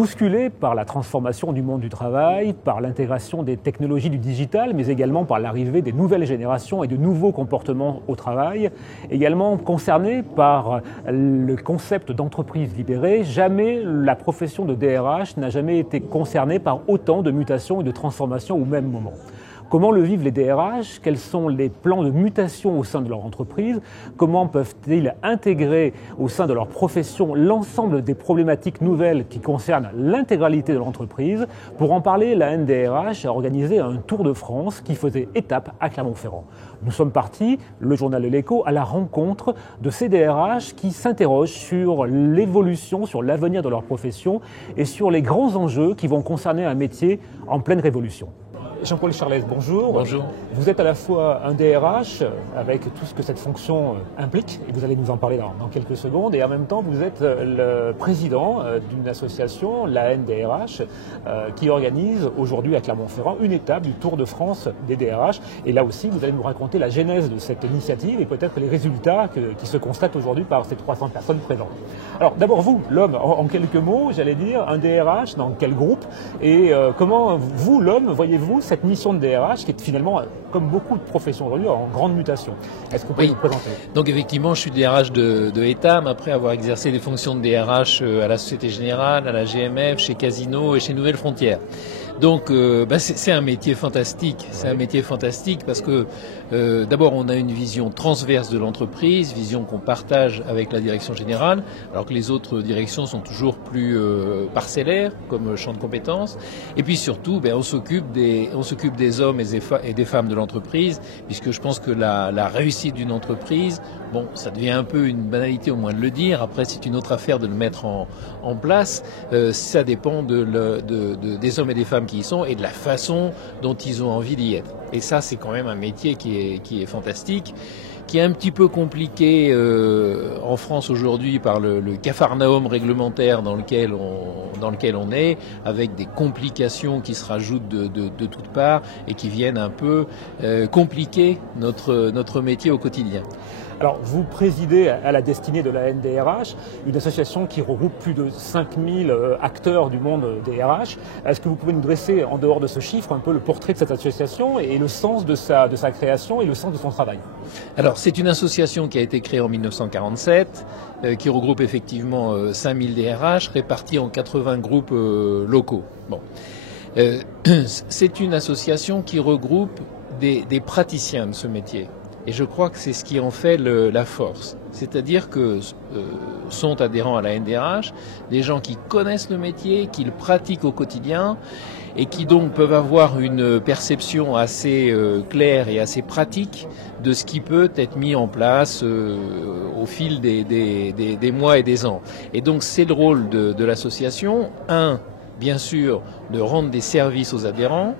bousculé par la transformation du monde du travail, par l'intégration des technologies du digital, mais également par l'arrivée des nouvelles générations et de nouveaux comportements au travail, également concerné par le concept d'entreprise libérée. Jamais la profession de DRH n'a jamais été concernée par autant de mutations et de transformations au même moment. Comment le vivent les DRH? Quels sont les plans de mutation au sein de leur entreprise? Comment peuvent-ils intégrer au sein de leur profession l'ensemble des problématiques nouvelles qui concernent l'intégralité de l'entreprise? Pour en parler, la NDRH a organisé un tour de France qui faisait étape à Clermont-Ferrand. Nous sommes partis, le journal de l'Écho, à la rencontre de ces DRH qui s'interrogent sur l'évolution, sur l'avenir de leur profession et sur les grands enjeux qui vont concerner un métier en pleine révolution. Jean-Paul Charles, bonjour. Bonjour. Vous êtes à la fois un DRH avec tout ce que cette fonction implique, et vous allez nous en parler dans quelques secondes, et en même temps vous êtes le président d'une association, la NDRH, qui organise aujourd'hui à Clermont-Ferrand une étape du Tour de France des DRH. Et là aussi, vous allez nous raconter la genèse de cette initiative et peut-être les résultats qui se constatent aujourd'hui par ces 300 personnes présentes. Alors d'abord vous, l'homme, en quelques mots, j'allais dire, un DRH dans quel groupe, et comment vous, l'homme, voyez-vous cette mission de DRH qui est finalement, comme beaucoup de professions aujourd'hui, en grande mutation. Est-ce que vous pouvez nous présenter? Donc effectivement, je suis DRH de Etam, après avoir exercé des fonctions de DRH à la Société Générale, à la GMF, chez Casino et chez Nouvelles Frontières. Donc c'est un métier fantastique. C'est un métier fantastique parce que d'abord on a une vision transverse de l'entreprise, vision qu'on partage avec la direction générale, alors que les autres directions sont toujours plus parcellaires comme champ de compétences. Et puis surtout, on s'occupe des hommes et des femmes de l'entreprise, puisque je pense que la réussite d'une entreprise, bon, ça devient un peu une banalité au moins de le dire. Après, c'est une autre affaire de le mettre en place. Ça dépend des hommes et des femmes qui y sont et de la façon dont ils ont envie d'y être. Et ça, c'est quand même un métier qui est fantastique, qui est un petit peu compliqué en France aujourd'hui par le capharnaüm réglementaire dans lequel on est, avec des complications qui se rajoutent de toutes parts et qui viennent un peu compliquer notre métier au quotidien. Alors, vous présidez à la destinée de la NDRH, une association qui regroupe plus de 5000 acteurs du monde des RH. Est-ce que vous pouvez nous dresser, en dehors de ce chiffre, un peu le portrait de cette association et le sens de sa création et le sens de son travail? Alors, c'est une association qui a été créée en 1947, qui regroupe effectivement 5000 DRH répartis en 80 groupes locaux. Bon. C'est une association qui regroupe des praticiens de ce métier. Et je crois que c'est ce qui en fait la force. C'est-à-dire que sont adhérents à la NDRH des gens qui connaissent le métier, qui le pratiquent au quotidien et qui donc peuvent avoir une perception assez claire et assez pratique de ce qui peut être mis en place au fil des mois et des ans. Et donc c'est le rôle de l'association, bien sûr, de rendre des services aux adhérents,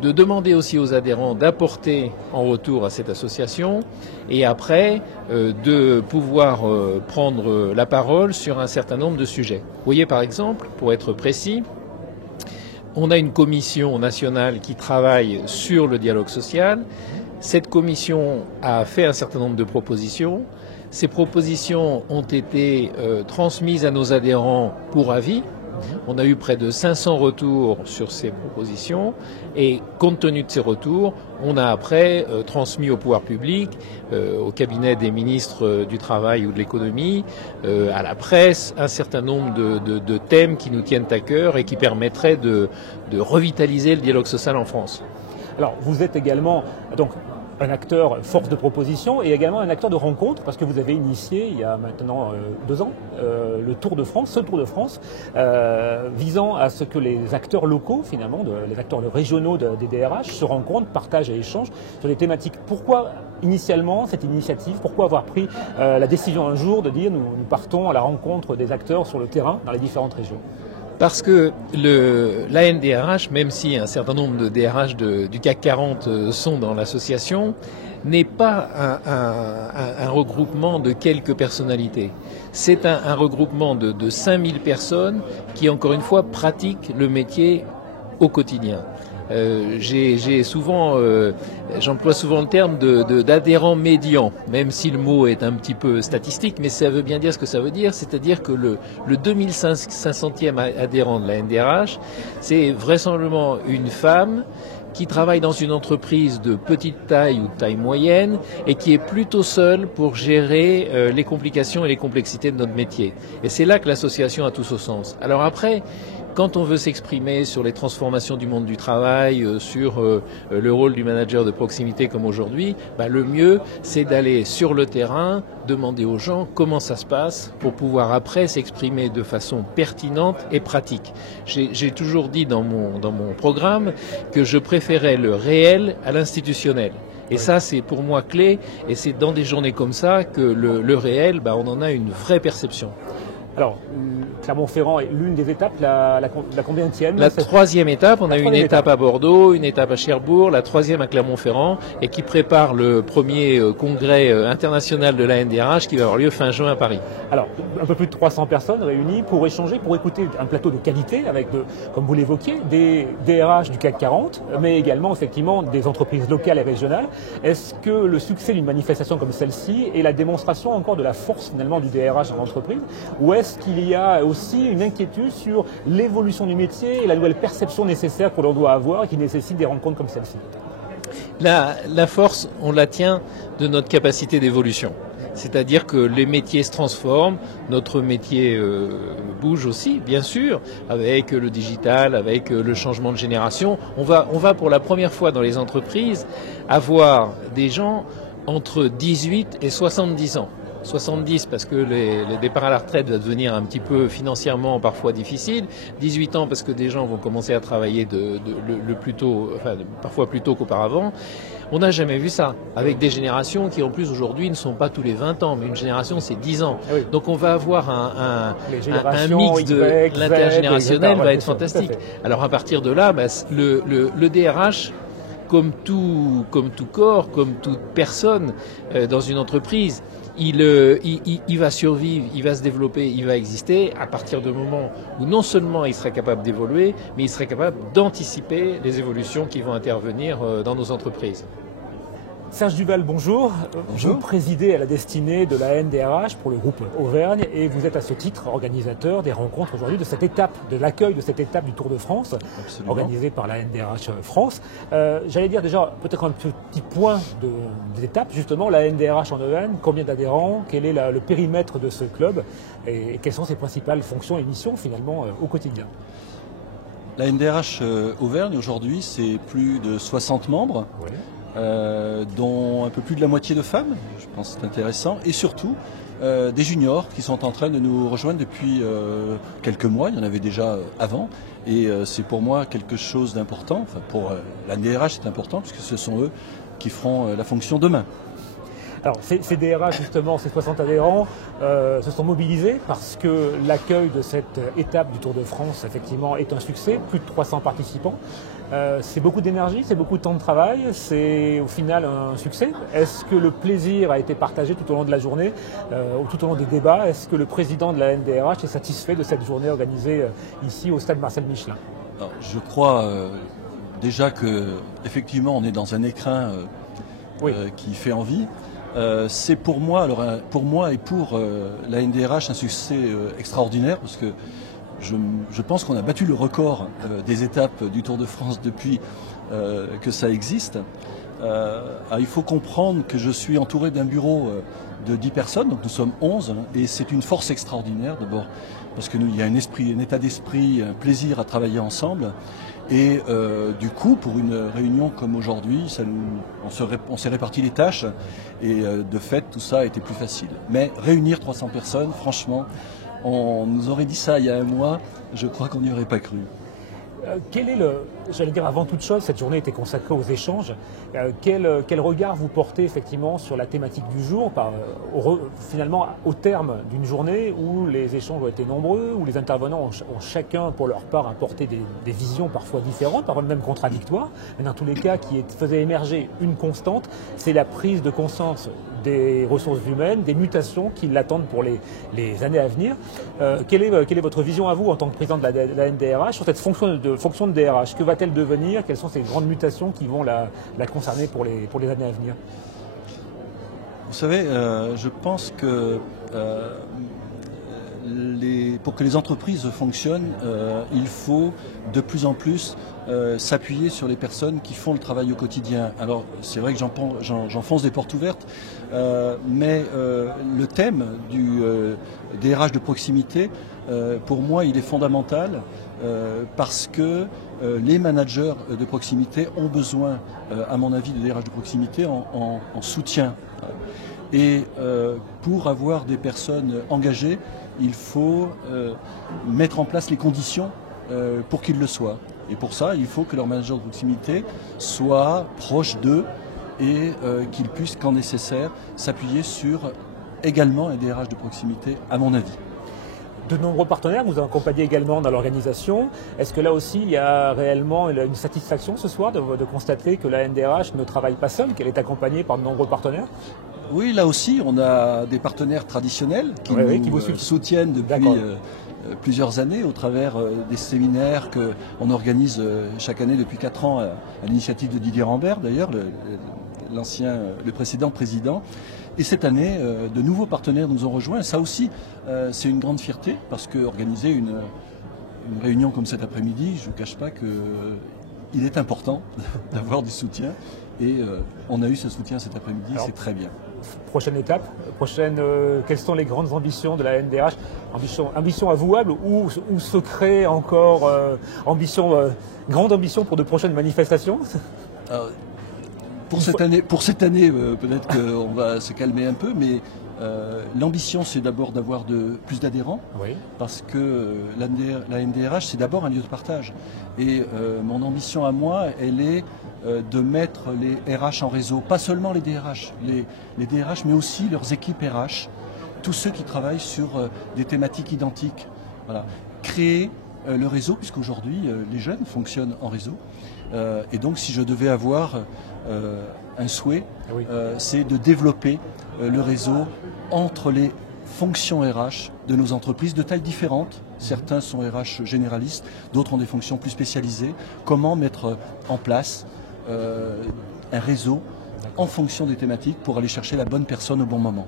de demander aussi aux adhérents d'apporter en retour à cette association et après de pouvoir prendre la parole sur un certain nombre de sujets. Vous voyez par exemple, pour être précis, on a une commission nationale qui travaille sur le dialogue social. Cette commission a fait un certain nombre de propositions. Ces propositions ont été transmises à nos adhérents pour avis. On a eu près de 500 retours sur ces propositions et compte tenu de ces retours, on a après transmis au pouvoir public, au cabinet des ministres du Travail ou de l'Économie, à la presse, un certain nombre de thèmes qui nous tiennent à cœur et qui permettraient de revitaliser le dialogue social en France. Alors, vous êtes également un acteur force de proposition et également un acteur de rencontre parce que vous avez initié il y a maintenant 2 ans le Tour de France, ce Tour de France visant à ce que les acteurs locaux finalement, les acteurs régionaux des DRH se rencontrent, partagent et échangent sur des thématiques. Pourquoi initialement cette initiative? Pourquoi avoir pris la décision un jour de dire nous partons à la rencontre des acteurs sur le terrain dans les différentes régions? Parce que la NDRH, même si un certain nombre de DRH du CAC 40 sont dans l'association, n'est pas un regroupement de quelques personnalités. C'est un regroupement de 5000 personnes qui, encore une fois, pratiquent le métier au quotidien. J'emploie souvent le terme d'adhérent médian, même si le mot est un petit peu statistique, mais ça veut bien dire ce que ça veut dire, c'est-à-dire que le 2500e adhérent de la NDRH, c'est vraisemblablement une femme qui travaille dans une entreprise de petite taille ou de taille moyenne et qui est plutôt seule pour gérer les complications et les complexités de notre métier. Et c'est là que l'association a tout son sens. Alors après, quand on veut s'exprimer sur les transformations du monde du travail, sur le rôle du manager de proximité comme aujourd'hui, le mieux c'est d'aller sur le terrain, demander aux gens comment ça se passe pour pouvoir après s'exprimer de façon pertinente et pratique. J'ai toujours dit dans mon programme que je préférais le réel à l'institutionnel. Et ça, c'est pour moi clé, et c'est dans des journées comme ça que le réel, on en a une vraie perception. Alors, Clermont-Ferrand est l'une des étapes, la combienième? La troisième étape, on a eu une étape à Bordeaux, une étape à Cherbourg, la troisième à Clermont-Ferrand, et qui prépare le premier congrès international de la NDRH qui va avoir lieu fin juin à Paris. Alors, un peu plus de 300 personnes réunies pour échanger, pour écouter un plateau de qualité avec, comme vous l'évoquiez, des DRH du CAC 40, mais également effectivement des entreprises locales et régionales. Est-ce que le succès d'une manifestation comme celle-ci est la démonstration encore de la force finalement du DRH dans l'entreprise, ou est-ce qu'il y a aussi une inquiétude sur l'évolution du métier et la nouvelle perception nécessaire que l'on doit avoir et qui nécessite des rencontres comme celle-ci? La force, on la tient de notre capacité d'évolution. C'est-à-dire que les métiers se transforment, notre métier bouge aussi, bien sûr, avec le digital, avec le changement de génération. On va pour la première fois dans les entreprises avoir des gens entre 18 et 70 ans. 70 parce que les départs à la retraite va devenir un petit peu financièrement parfois difficile, 18 ans parce que des gens vont commencer à travailler le plus tôt, parfois plus tôt qu'auparavant. On n'a jamais vu ça, avec des générations qui en plus aujourd'hui ne sont pas tous les 20 ans, mais une génération c'est 10 ans. Oui. Donc on va avoir un mix de l'intergénérationnel va être fantastique. Alors à partir de là, le DRH, comme tout corps, comme toute personne dans une entreprise, il va survivre, il va se développer, il va exister à partir du moment où non seulement il serait capable d'évoluer, mais il serait capable d'anticiper les évolutions qui vont intervenir dans nos entreprises. Serge Duval, bonjour. Bonjour. Vous présidez à la destinée de la NDRH pour le groupe Auvergne et vous êtes à ce titre organisateur des rencontres aujourd'hui de cette étape, de l'accueil de cette étape du Tour de France. Absolument. Organisée par la NDRH France. J'allais dire déjà peut-être un petit point d'étape, justement, la NDRH en Auvergne, combien d'adhérents, quel est le périmètre de ce club et quelles sont ses principales fonctions et missions finalement au quotidien. La NDRH Auvergne aujourd'hui c'est plus de 60 membres. Oui. Dont un peu plus de la moitié de femmes, je pense que c'est intéressant, et surtout des juniors qui sont en train de nous rejoindre depuis quelques mois, il y en avait déjà avant, et c'est pour moi quelque chose d'important, enfin pour la DRH c'est important, puisque ce sont eux qui feront la fonction demain. Alors, ces DRH, justement, ces 60 adhérents, se sont mobilisés parce que l'accueil de cette étape du Tour de France, effectivement, est un succès. Plus de 300 participants. C'est beaucoup d'énergie, c'est beaucoup de temps de travail. C'est au final un succès. Est-ce que le plaisir a été partagé tout au long de la journée, tout au long des débats? Est-ce que le président de la NDRH est satisfait de cette journée organisée ici au stade Marcel Michelin? Alors, je crois déjà que effectivement on est dans un écrin Oui. Qui fait envie. C'est pour moi et pour la NDRH un succès extraordinaire parce que je pense qu'on a battu le record des étapes du Tour de France depuis que ça existe. Il faut comprendre que je suis entouré d'un bureau de 10 personnes, donc nous sommes 11, et c'est une force extraordinaire d'abord parce que il y a un état d'esprit, un plaisir à travailler ensemble. Et du coup, pour une réunion comme aujourd'hui, on s'est réparti les tâches et de fait, tout ça a été plus facile. Mais réunir 300 personnes, franchement, on nous aurait dit ça il y a un mois, je crois qu'on n'y aurait pas cru. Quel est j'allais dire avant toute chose, cette journée était consacrée aux échanges. Quel regard vous portez effectivement sur la thématique du jour, finalement au terme d'une journée où les échanges ont été nombreux, où les intervenants ont chacun pour leur part apporté des visions parfois différentes, parfois même contradictoires, mais dans tous les cas qui faisaient émerger une constante, c'est la prise de conscience des ressources humaines, des mutations qui l'attendent pour les années à venir. Quelle est votre vision à vous en tant que président de la NDRH sur cette fonction de DRH? Que va-t-elle devenir? Quelles sont ces grandes mutations qui vont la concerner pour les années à venir? Vous savez, je pense que pour que les entreprises fonctionnent, il faut de plus en plus s'appuyer sur les personnes qui font le travail au quotidien. Alors c'est vrai que j'enfonce des portes ouvertes, mais le thème du DRH de proximité, pour moi, il est fondamental parce que les managers de proximité ont besoin, à mon avis, de DRH de proximité en soutien. Et pour avoir des personnes engagées, il faut mettre en place les conditions pour qu'ils le soient. Et pour ça, il faut que leur manager de proximité soit proche d'eux et qu'ils puissent, quand nécessaire, s'appuyer sur également un DRH de proximité, à mon avis. De nombreux partenaires vous accompagnent également dans l'organisation. Est-ce que là aussi, il y a réellement une satisfaction ce soir de constater que la NDRH ne travaille pas seule, qu'elle est accompagnée par de nombreux partenaires? Oui, là aussi, on a des partenaires traditionnels qui nous soutiennent depuis plusieurs années au travers des séminaires qu'on organise chaque année depuis 4 ans à l'initiative de Didier Rambert, d'ailleurs, le précédent président. Et cette année, de nouveaux partenaires nous ont rejoints. Ça aussi, c'est une grande fierté parce qu'organiser une réunion comme cet après-midi, je ne vous cache pas qu'il est important d'avoir du soutien. Et on a eu ce soutien cet après-midi, c'est très bien. Prochaine étape, quelles sont les grandes ambitions de la NDRH? Ambition avouable ou secret encore, grande ambition pour de prochaines manifestations? Pour cette année, peut-être qu'on va se calmer un peu, mais l'ambition, c'est d'abord d'avoir plus d'adhérents, parce que la NDRH, c'est d'abord un lieu de partage. Et mon ambition à moi, elle est de mettre les RH en réseau, pas seulement les DRH, les DRH, mais aussi leurs équipes RH, tous ceux qui travaillent sur des thématiques identiques. Voilà. Créer le réseau, puisqu'aujourd'hui, les jeunes fonctionnent en réseau. Et donc, si je devais avoir un souhait, c'est de développer le réseau entre les fonctions RH de nos entreprises de tailles différentes. Certains sont RH généralistes, d'autres ont des fonctions plus spécialisées. Comment mettre en place un réseau en fonction des thématiques pour aller chercher la bonne personne au bon moment.